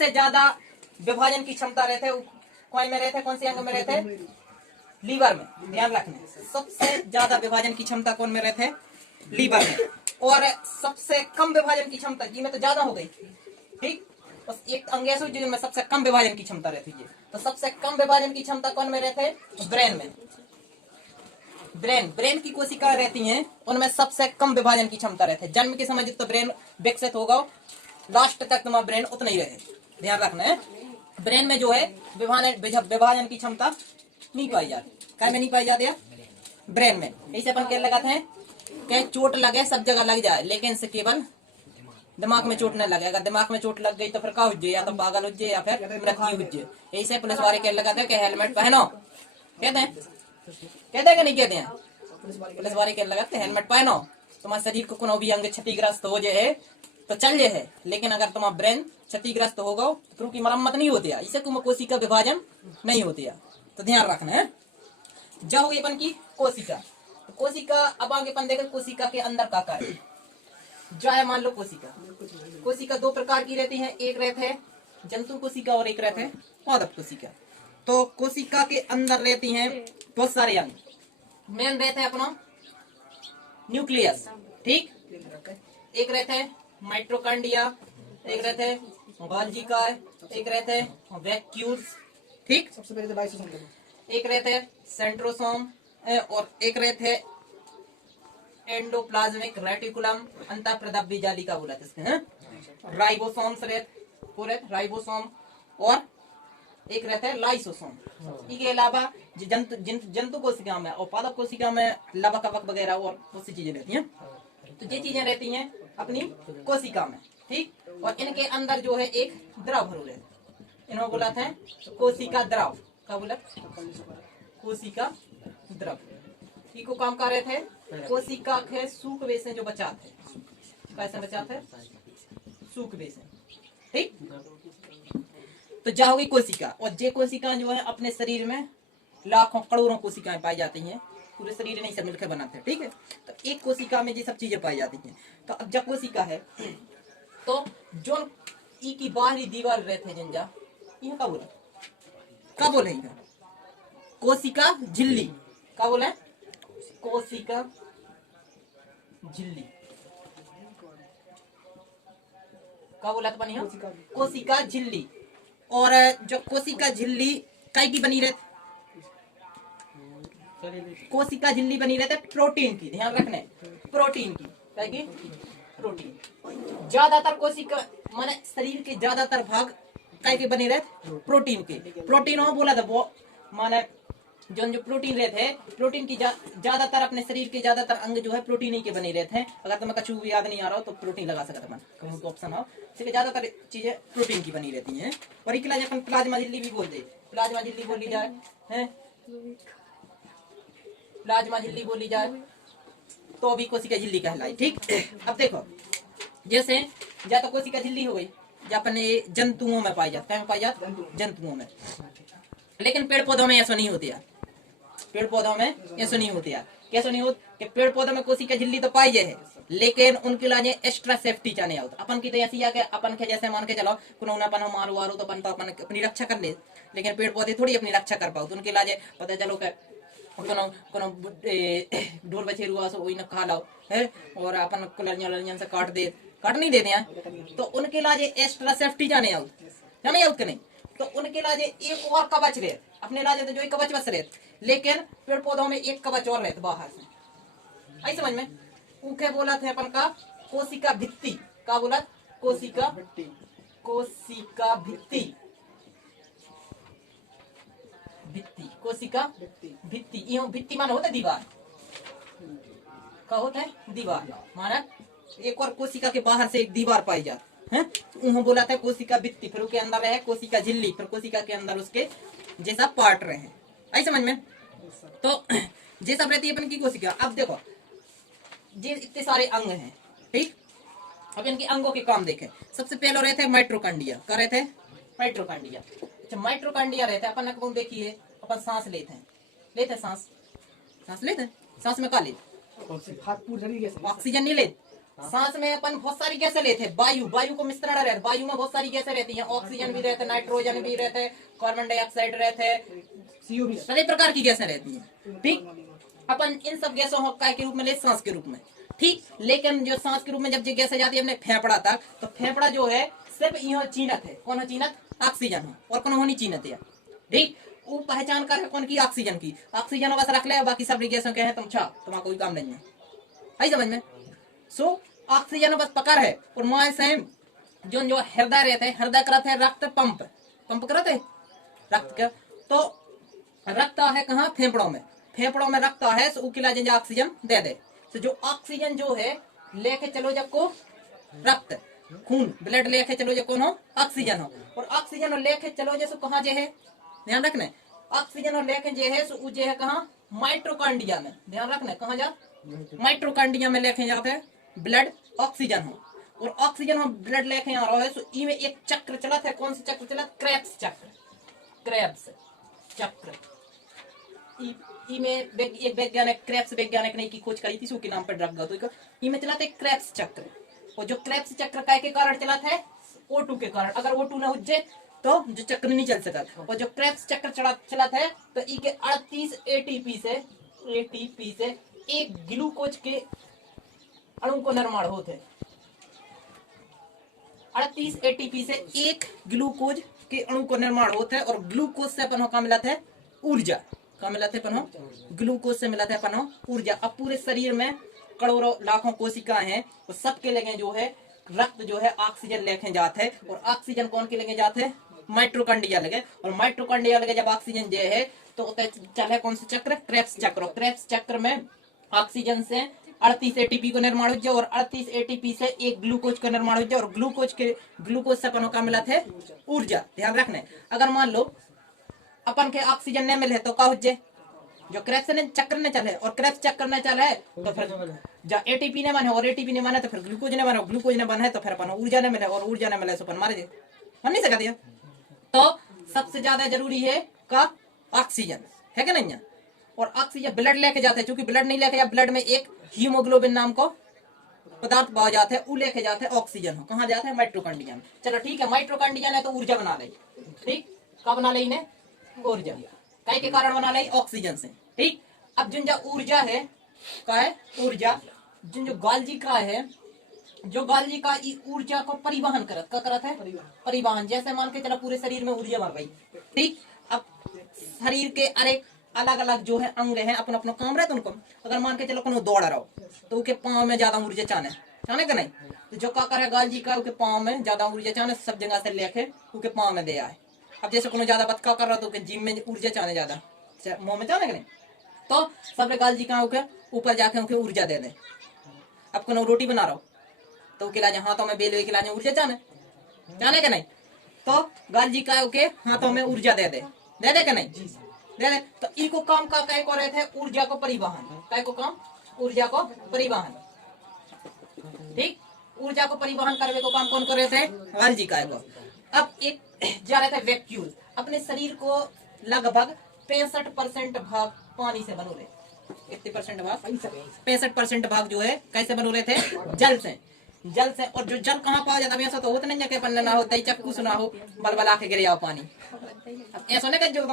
सबसे ज्यादा विभाजन की क्षमता रहते कौन में रहते, कौन से अंग में रहते, लीवर में। ध्यान रखना, सबसे ज्यादा विभाजन की क्षमता कौन में रहते, लीवर में। और सबसे कम विभाजन की क्षमता, जी में तो ज्यादा हो गई, ठीक, बस एक अंग ऐसा जिनमें सबसे कम विभाजन की क्षमता रहती है। तो सबसे कम विभाजन की क्षमता कौन में रहते, ब्रेन में। ब्रेन की कोशिका रहती हैं, उनमें सबसे कम विभाजन की क्षमता रहती है। जन्म के समय जितना ब्रेन विकसित होगा, लास्ट तक तुम्हारा ब्रेन उतना ही रहे। ध्यान रखना है, ब्रेन में जो है विभाजन की क्षमता नहीं पाई जाती। क्या में नहीं पाई जाती है, ब्रेन में। इसे अपन क्या लगाते हैं कि चोट लगे सब जगह लग जाए, लेकिन से केवल दिमाग में चोट न लगे। अगर दिमाग में चोट लग गई तो फिर क्या हो जाए, या तो पागल हो जाए या फिर मृत्यु हो जाए। ऐसे पुलिस वाले क्या लगाते हैं कि हेलमेट पहनो, कहते हैं कि नहीं कहते हैं, पुलिस वाले क्या लगाते हैं, हेलमेट पहनो, तुम्हारे शरीर को कोनो भी अंग क्षतिग्रस्त हो जाए तो चल जाए, लेकिन अगर तुम्हारा ब्रेन क्षतिग्रस्त होगा तो उनकी मरम्मत नहीं होती है, इसे कोशिका विभाजन नहीं होती है। तो ध्यान रखना है। जब होगी अपन की कोशिका, तो कोशिका अब आगे अपन देखें कोशिका के अंदर का कार्य। जो है मान लो कोशिका दो प्रकार की रहती है, एक रहते है जंतु कोशिका और एक रहते है पादप कोशिका। तो कोशिका के अंदर रहती हैं बहुत सारे अंग। मेन रहते हैं अपना न्यूक्लियस, ठीक, एक रहते हैं माइटोकॉन्ड्रिया, एक रहते हैं गोल्गी कार, एक रहते हैं वैक्यूल्स, ठीक, सबसे पहले लाइसोसोम, एक रहते हैं सेंट्रोसोम और एक रहते हैं एंडोप्लाज्मिक रेटिकुलम, अंतःप्रदब्धी जालिका बोला जिसके, राइबोसोम्स रहते, राइबोसोम, और एक रहता है लाइसोसोम। इसके अलावा जंतु कोशिका में और पादप कोशिका में लवा कवक वगैरह और बहुत सी चीजें रहती हैं। तो ये चीजें रहती हैं अपनी कोशिका में, ठीक, और इनके अंदर जो है एक द्रव भरू रहता है, इन्होंने बोला था कोशिका द्रव। क्या बोला, कोशिका द्रव। इको काम कर रहे थे कोशिका के सूख वेसें जो बचाते हैं, कैसे बचाते हैं, सूख वेसें, ठीक। तो जा होगी कोशिका, और ये कोशिका जो है अपने शरीर में लाखों करोड़ों कोशिकाएं पाई जाती हैं, पूरे शरीर नहीं सब मिलकर बनाते हैं, ठीक है। तो एक कोशिका में ये सब चीजें पाई जाती हैं। तो अब जब कोशिका है तो जो ई की बाहरी दीवार रहते हैं जिनजा, यह क्या बोला, क्या बोले, कोशिका झिल्ली। क्या बोले, कोशिका झिल्ली। क्या बोला था बनिया, कोशिका झिल्ली। और जो कोशिका झिल्ली कई की बनी रहती, कोशिका झिल्ली बनी रहती है प्रोटीन की। ध्यान रखना है, प्रोटीन की, कई की प्रोटीन। ज्यादातर कोशिका माने शरीर के ज्यादातर भाग कई के बने रहते, प्रोटीन के। प्रोटीन हो बोला था वो माने जो प्रोटीन रहते हैं, प्रोटीन की ज्यादातर अपने शरीर के ज्यादातर अंग जो है प्रोटीन ही के बने रहते हैं। अगर तुम्हें कछु भी याद नहीं आ रहा हो तो प्रोटीन लगा सकते हैं, तो ऑप्शन हो, इसलिए ज्यादातर चीजें प्रोटीन की बनी रहती हैं। और एक अपन प्लाज्मा झिल्ली भी बोल दे, प्लाज्मा झिल्ली बोली जाए है, प्लाज्मा झिल्ली बोली जाए तो भी कोशिका झिल्ली कहलाई, ठीक। अब देखो जैसे या तो कोशिका झिल्ली हो गई, या अपने जंतुओं में पाई जाती है, पाई जाती जंतुओं में, लेकिन पेड़ पौधों में ऐसा नहीं होती है। पेड़ पौधों में ऐसा नहीं होती है, कैसे नहीं होती कि पेड़ पौधों में कोशिका झिल्ली तो पाई जाए है, लेकिन उनके लिए एक्स्ट्रा सेफ्टी चाहने होता। अपन की तो ऐसी है कि अपन के जैसे मान के चलो कुछ अपन मारो वारो तो अपन अपनी रक्षा कर ले, लेकिन पेड़ पौधे थोड़ी अपनी रक्षा कर पाओ। तो उनके लिए पता चलो कि ढोल बछेरू वही न खा लो है, और अपन लड़ियन से काट नहीं देते हैं, तो उनके लिए एक्स्ट्रा सेफ्टी जाने आउट के नहीं। तो उनके लिए एक और कवच रहे, अपने लाजे तो जो एक कवच बस रहे, लेकिन पेड़ पौधों में एक कवच और रहता बाहर से, आई समझ में। उनके बोला थे अपन का कोशिका भित्ति। क्या बोला, कोशिका भित्ति, कोशिका भित्ति, भित्ति, कोशिका भित्ति। ये भित्ति माना होता है दीवार, क्या होता है, दीवार माना। एक और कोशिका के बाहर से एक दीवार पाई जाती है, उन्होंने बोला था कोशिका भित्ति, फिर उसके अंदर है कोशिका झिल्ली, फिर कोशिका के अंदर उसके जैसा पार्ट रहे, आई समझ में। तो ये सब रहती है अपन की कोशिका। अब देखो ये इतने सारे अंग हैं, ठीक। अब इनके अंगों के काम देखें। सबसे पहले रहते हैं माइटोकॉन्ड्रिया। क्या रहते हैं, माइटोकॉन्ड्रिया। अच्छा, माइटोकॉन्ड्रिया रहता है अपन को, देखिए अपन सांस लेते हैं सांस लेते हैं, सांस में क्या लेते, ऑक्सीजन नहीं लेते, सांस में अपन बहुत सारी गैसें लेते हैं, वायु को मिश्रण रहता है, वायु में बहुत सारी गैसें रहती हैं, ऑक्सीजन भी रहते हैं, नाइट्रोजन भी रहते हैं, कार्बन डाइऑक्साइड रहते हैं, सभी प्रकार की गैसें रहती हैं। ठीक, अपन इन सब गैसों को काय के रूप में ले, सांस के रूप में। ठीक, लेकिन जो सांस के रूप में जब ये गैसें जाती है अपने फेफड़ा तक, तो फेफड़ा जो है सिर्फ यह चीनत है, कौन है चीनत? ऑक्सीजन हो, और कौन होनी चीनत है। ठीक, वो पहचान कर है कौन की? ऑक्सीजन की। ऑक्सीजन बस रख ले, बाकी सब गैसों के हैं तुम छा, तुम्हारा कोई काम नहीं है, आई समझ में। सो ऑक्सीजन बस पकड़ है। और मां से जो जो हृदय रहते हैं, हृदय करते हैं रक्त पंप करते हैं रक्त का, तो रक्त है कहाँ? फेफड़ों में। फेफड़ों में रक्त है, तो उकिला जिन ऑक्सीजन दे दे। तो जो ऑक्सीजन जो है लेके चलो जब को रक्त खून ब्लड लेके चलो जो कौन हो? ऑक्सीजन हो। और ऑक्सीजन लेके चलो जैसे कहाँ जे है, ध्यान रखना, ऑक्सीजन और लेके जे है सो जे है कहाँ? माइट्रोकांडिया में। ध्यान रखना कहाँ जा? माइट्रोकांडिया में लेके जाते हैं ब्लड ऑक्सीजन हो। और ऑक्सीजन हो ब्लड लेके आ रहा है, सो ई में एक चक्र चलत है। कौन सा चक्र चलत? क्रेब्स चक्र। क्रेब्स चक्र में एक वैज्ञानिक, क्रेब्स वैज्ञानिक ने की खोज करी थी, उसके नाम पर ड्रग तो में चलाते क्रेब्स चक्र। और जो क्रेब्स चक्र काय के कारण चला है? O2 के कारण। अगर O2 न उज्जे तो जो चक्र नहीं चल सका। और जो क्रेब्स चक्र चला है तो ई के 38 एटीपी से एक ग्लूकोज के अणु को निर्माण होते हैं। 38 एटीपी से एक ग्लूकोज के अणु को निर्माण होता है। और ग्लूकोज से अपन का मिला है ऊर्जा। का मिला थे पनो? ग्लूकोज से मिला था पनो ऊर्जा। अब पूरे शरीर में करोड़ों लाखों कोशिकाएं हैं, तो सबके लगे जो है रक्त जो है ऑक्सीजन लेके जाते हैं। और ऑक्सीजन कौन के लेके जाते हैं? माइट्रोकांडिया लगे। और माइट्रोकांडिया लगे जब ऑक्सीजन जो है तो चले कौन सा चक्र? क्रेब्स चक्र। क्रेब्स चक्र में ऑक्सीजन से 38 एटीपी को निर्माण हो जाए। और 38 एटीपी से एक ग्लूकोज का निर्माण हो जाए। और ग्लूकोज से अपन का मिला थे ऊर्जा। ध्यान रखना, अगर मान लो अपन के ऑक्सीजन नहीं मिले तो क्या हो जाए? जो क्रेब्स चक्र ने चले, और क्रेब्स चक्र ने चले तो फिर जब एटीपी ने बने, और एटीपी ने बने तो फिर ग्लूकोज ने बने, ग्लूकोज ने बने तो फिर अपन ऊर्जा ने मिले, और ऊर्जा ने मिले तो अपन मारे मन नहीं सकते। तो सबसे ज्यादा जरूरी है का ऑक्सीजन है कि नहीं? और ऑक्सीजन ब्लड लेके जाते हैं, क्योंकि ब्लड नहीं लेके जाते, ब्लड में एक हीमोग्लोबिन नाम को पदार्थ पाया जाता है, वो लेके जाते हैं ऑक्सीजन हो। कहाँ जाते हैं? माइट्रोकांडिया में। चलो ठीक है, माइट्रोकांडिया ने तो ऊर्जा बना ली। ठीक, कब बना ली इन्हें? ऊर्जा। काय के कारण बना ली? ऑक्सीजन से। ठीक, अब जिन जो ऊर्जा है का है ऊर्जा, जिन जो गालजी का है, जो गालजी का ऊर्जा को परिवहन करत है परिवहन। जैसे मान के चला पूरे शरीर में ऊर्जा मर गई। ठीक, अब शरीर के अरे अलग अलग जो है अंग है, अपन अपना काम रहता उनको। अगर मान के चलो कोनो दौड़ रहा तो उसके पाँव में ज्यादा ऊर्जा चाहने का नहीं, तो जो का करे गालजी का उसके पाँव में ज्यादा ऊर्जा चाहने, सब जगह से लेके उसके पाँव में दे आए। अब जैसे कोनो ज्यादा बतका कर रहा तो जिम में ऊर्जा चाहने ज्यादा, मुंह में चाहने का नहीं, तो सब गालजी का ऊपर जाके उनके ऊर्जा दे दे। अब कोनो रोटी बना रहा हो तो खिला हाथों में बेल खिला ऊर्जा चाहने का नहीं, तो गालजी का के हाथों में ऊर्जा दे दे का नहीं, दे दे। तो ई को काम का काय को रहे थे? ऊर्जा को परिवहन। काय को काम? ऊर्जा को परिवहन। ठीक, ऊर्जा को परिवहन करने को काम कौन कर रहे थे? गालजी का को। अब एक जा रहे थे वैक्यूल। अपने शरीर को लगभग 65% भाग पानी से बनो रहे। 80% भाग, 65% भाग जो है कैसे बनो रहे थे? जल से। और जो जल कहाँ पाया जाता है? ऐसा तो होता नहीं है कि अपन ना हो दही चक्कू सुना हो बलबला के गिर जाओ पानी। अब ऐसा नहीं कर जो